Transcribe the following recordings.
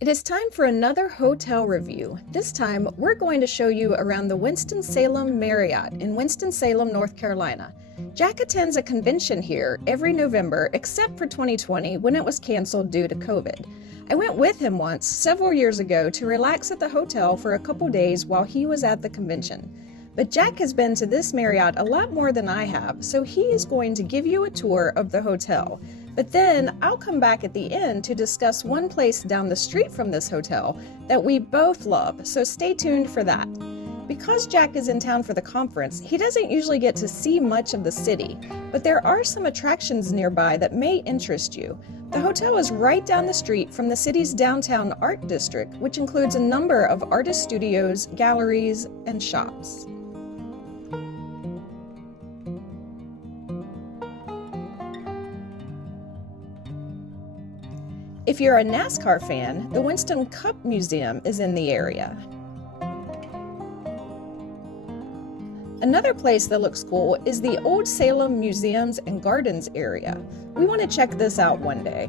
It is time for another hotel review. This time, we're going to show you around the Winston-Salem Marriott in Winston-Salem, North Carolina. Jack attends a convention here every November, except for 2020 when it was canceled due to COVID. I went with him once, several years ago, to relax at the hotel for a couple days while he was at the convention. But Jack has been to this Marriott a lot more than I have, so he is going to give you a tour of the hotel. But then I'll come back at the end to discuss one place down the street from this hotel that we both love, so stay tuned for that. Because Jack is in town for the conference, he doesn't usually get to see much of the city, but there are some attractions nearby that may interest you. The hotel is right down the street from the city's downtown art district, which includes a number of artist studios, galleries, and shops. If you're a NASCAR fan, the Winston Cup Museum is in the area. Another place that looks cool is the Old Salem Museums and Gardens area. We want to check this out one day.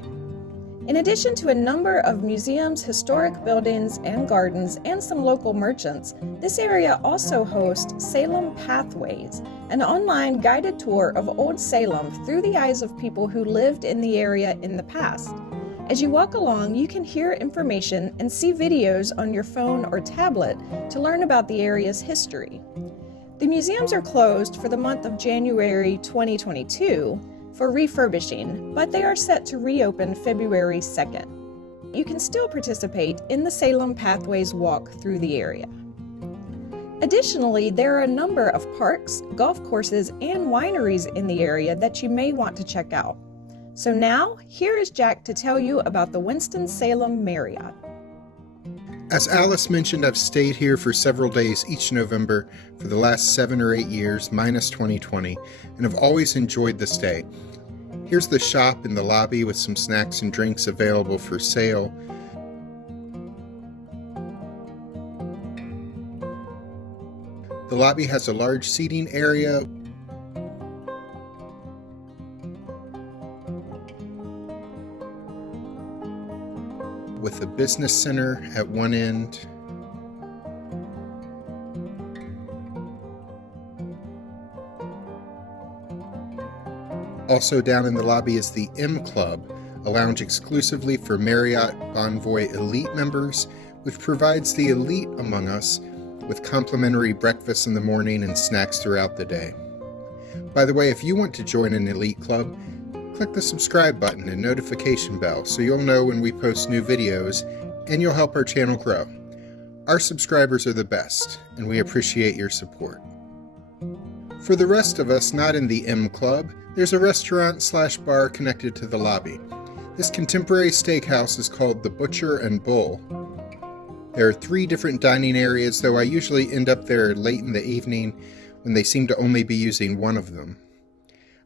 In addition to a number of museums, historic buildings, and gardens, and some local merchants, this area also hosts Salem Pathways, an online guided tour of Old Salem through the eyes of people who lived in the area in the past. As you walk along, you can hear information and see videos on your phone or tablet to learn about the area's history. The museums are closed for the month of January 2022 for refurbishing, but they are set to reopen February 2nd. You can still participate in the Salem Pathways walk through the area. Additionally, there are a number of parks, golf courses, and wineries in the area that you may want to check out. So now, here is Jack to tell you about the Winston-Salem Marriott. As Alice mentioned, I've stayed here for several days each November for the last 7 or 8 years, minus 2020, and have always enjoyed the stay. Here's the shop in the lobby with some snacks and drinks available for sale. The lobby has a large seating area with a business center at one end. Also down in the lobby is the M Club, a lounge exclusively for Marriott Bonvoy Elite members, which provides the elite among us with complimentary breakfast in the morning and snacks throughout the day. By the way, if you want to join an elite club, click the subscribe button and notification bell so you'll know when we post new videos, and you'll help our channel grow. Our subscribers are the best, and we appreciate your support. For the rest of us not in the M Club, there's a restaurant/bar connected to the lobby. This contemporary steakhouse is called the Butcher and Bull. There are 3 different dining areas, though I usually end up there late in the evening when they seem to only be using one of them.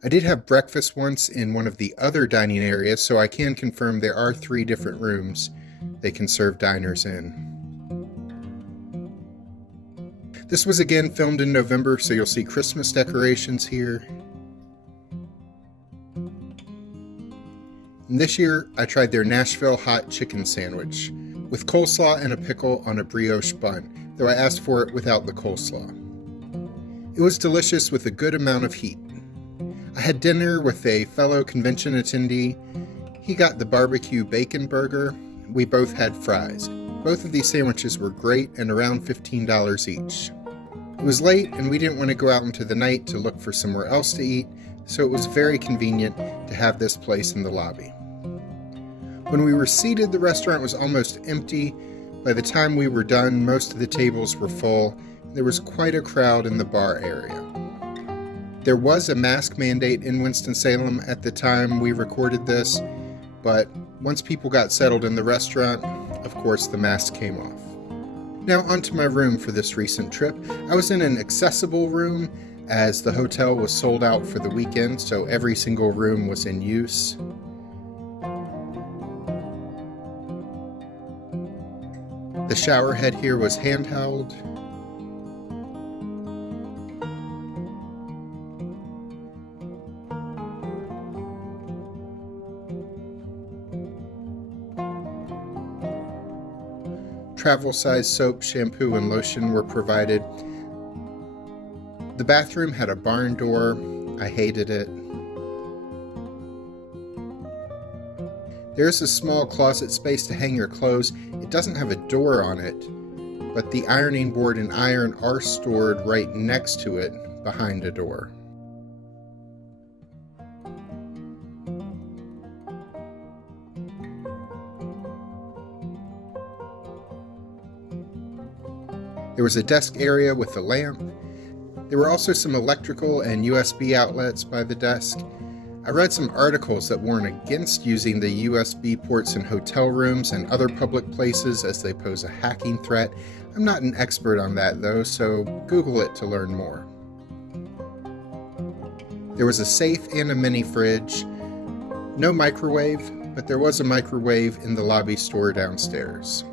I did have breakfast once in one of the other dining areas, so I can confirm there are 3 different rooms they can serve diners in. This was again filmed in November, so you'll see Christmas decorations here. And this year, I tried their Nashville hot chicken sandwich with coleslaw and a pickle on a brioche bun, though I asked for it without the coleslaw. It was delicious with a good amount of heat. I had dinner with a fellow convention attendee. He got the barbecue bacon burger. We both had fries. Both of these sandwiches were great and around $15 each. It was late and we didn't want to go out into the night to look for somewhere else to eat, so it was very convenient to have this place in the lobby. When we were seated, the restaurant was almost empty. By the time we were done, most of the tables were full. There was quite a crowd in the bar area. There was a mask mandate in Winston-Salem at the time we recorded this, but once people got settled in the restaurant, of course the mask came off. Now onto my room for this recent trip. I was in an accessible room as the hotel was sold out for the weekend, so every single room was in use. The shower head here was handheld. Travel-size soap, shampoo, and lotion were provided. The bathroom had a barn door. I hated it. There's a small closet space to hang your clothes. It doesn't have a door on it, but the ironing board and iron are stored right next to it behind a door. There was a desk area with a lamp. There were also some electrical and USB outlets by the desk. I read some articles that warn against using the USB ports in hotel rooms and other public places as they pose a hacking threat. I'm not an expert on that though, so Google it to learn more. There was a safe and a mini fridge. No microwave, but there was a microwave in the lobby store downstairs.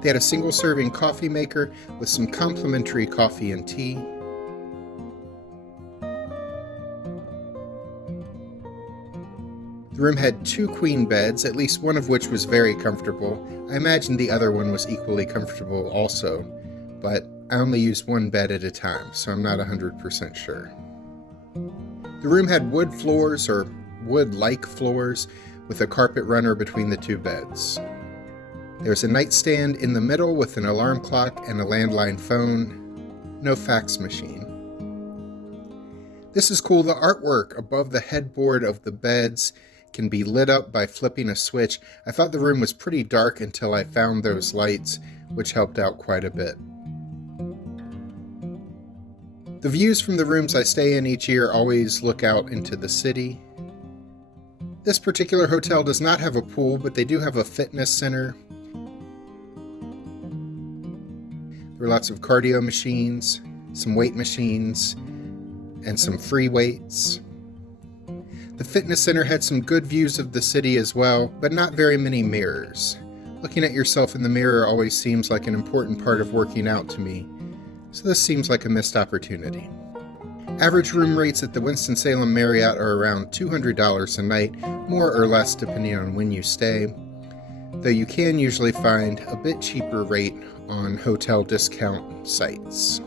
They had a single-serving coffee maker with some complimentary coffee and tea. The room had 2 queen beds, at least one of which was very comfortable. I imagine the other one was equally comfortable also, but I only used one bed at a time, so I'm not 100% sure. The room had wood floors, or wood-like floors, with a carpet runner between the 2 beds. There was a nightstand in the middle with an alarm clock and a landline phone. No fax machine. This is cool. The artwork above the headboard of the beds can be lit up by flipping a switch. I thought the room was pretty dark until I found those lights, which helped out quite a bit. The views from the rooms I stay in each year always look out into the city. This particular hotel does not have a pool, but they do have a fitness center. There were lots of cardio machines, some weight machines, and some free weights. The fitness center had some good views of the city as well, but not very many mirrors. Looking at yourself in the mirror always seems like an important part of working out to me, so this seems like a missed opportunity. Average room rates at the Winston-Salem Marriott are around $200 a night, more or less depending on when you stay, though you can usually find a bit cheaper rate on hotel discount sites.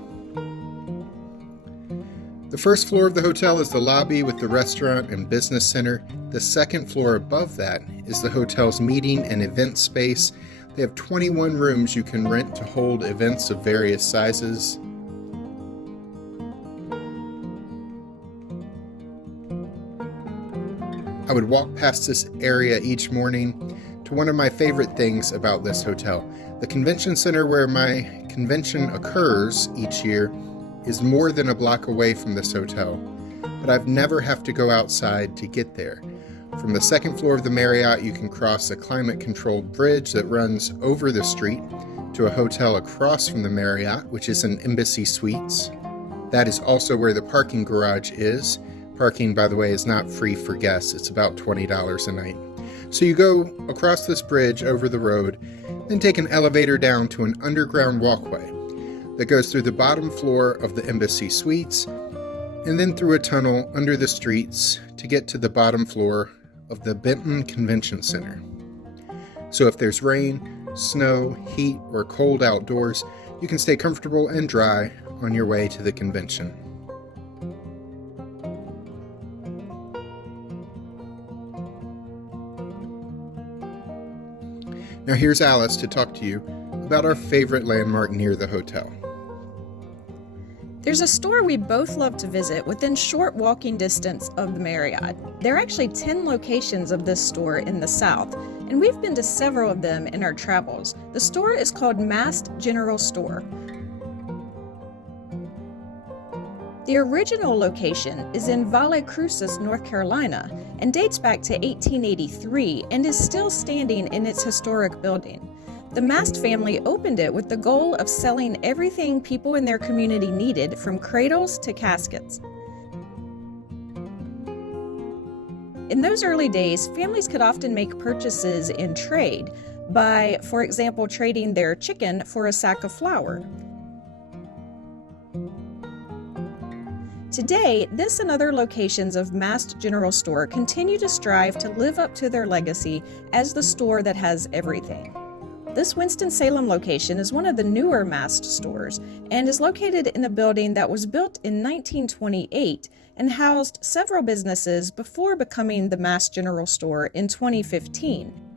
The first floor of the hotel is the lobby with the restaurant and business center. The second floor above that is the hotel's meeting and event space. They have 21 rooms you can rent to hold events of various sizes. I would walk past this area each morning to one of my favorite things about this hotel. The convention center where my convention occurs each year is more than a block away from this hotel, but I've never have to go outside to get there. From the second floor of the Marriott, you can cross a climate-controlled bridge that runs over the street to a hotel across from the Marriott, which is an Embassy Suites. That is also where the parking garage is. Parking, by the way, is not free for guests. It's about $20 a night. So you go across this bridge over the road, then take an elevator down to an underground walkway that goes through the bottom floor of the Embassy Suites, and then through a tunnel under the streets to get to the bottom floor of the Benton Convention Center. So if there's rain, snow, heat, or cold outdoors, you can stay comfortable and dry on your way to the convention. Now here's Alice to talk to you about our favorite landmark near the hotel. There's a store we both love to visit within short walking distance of the Marriott. There are actually 10 locations of this store in the South, and we've been to several of them in our travels. The store is called Mast General Store. The original location is in Valle Crucis, North Carolina, and dates back to 1883 and is still standing in its historic building. The Mast family opened it with the goal of selling everything people in their community needed, from cradles to caskets. In those early days, families could often make purchases in trade by, for example, trading their chicken for a sack of flour. Today, this and other locations of Mast General Store continue to strive to live up to their legacy as the store that has everything. This Winston-Salem location is one of the newer Mast stores and is located in a building that was built in 1928 and housed several businesses before becoming the Mast General Store in 2015.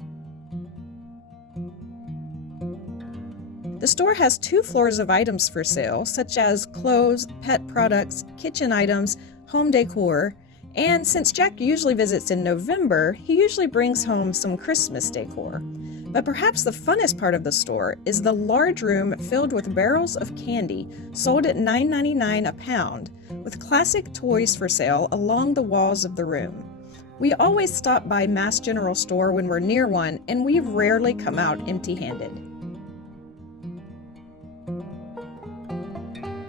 The store has 2 floors of items for sale, such as clothes, pet products, kitchen items, home decor, and since Jack usually visits in November, he usually brings home some Christmas decor. But perhaps the funnest part of the store is the large room filled with barrels of candy sold at $9.99 a pound, with classic toys for sale along the walls of the room. We always stop by Mast General Store when we're near one, and we rarely come out empty-handed.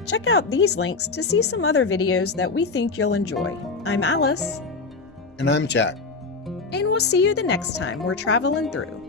Check out these links to see some other videos that we think you'll enjoy. I'm Alice. And I'm Jack. And we'll see you the next time we're traveling through.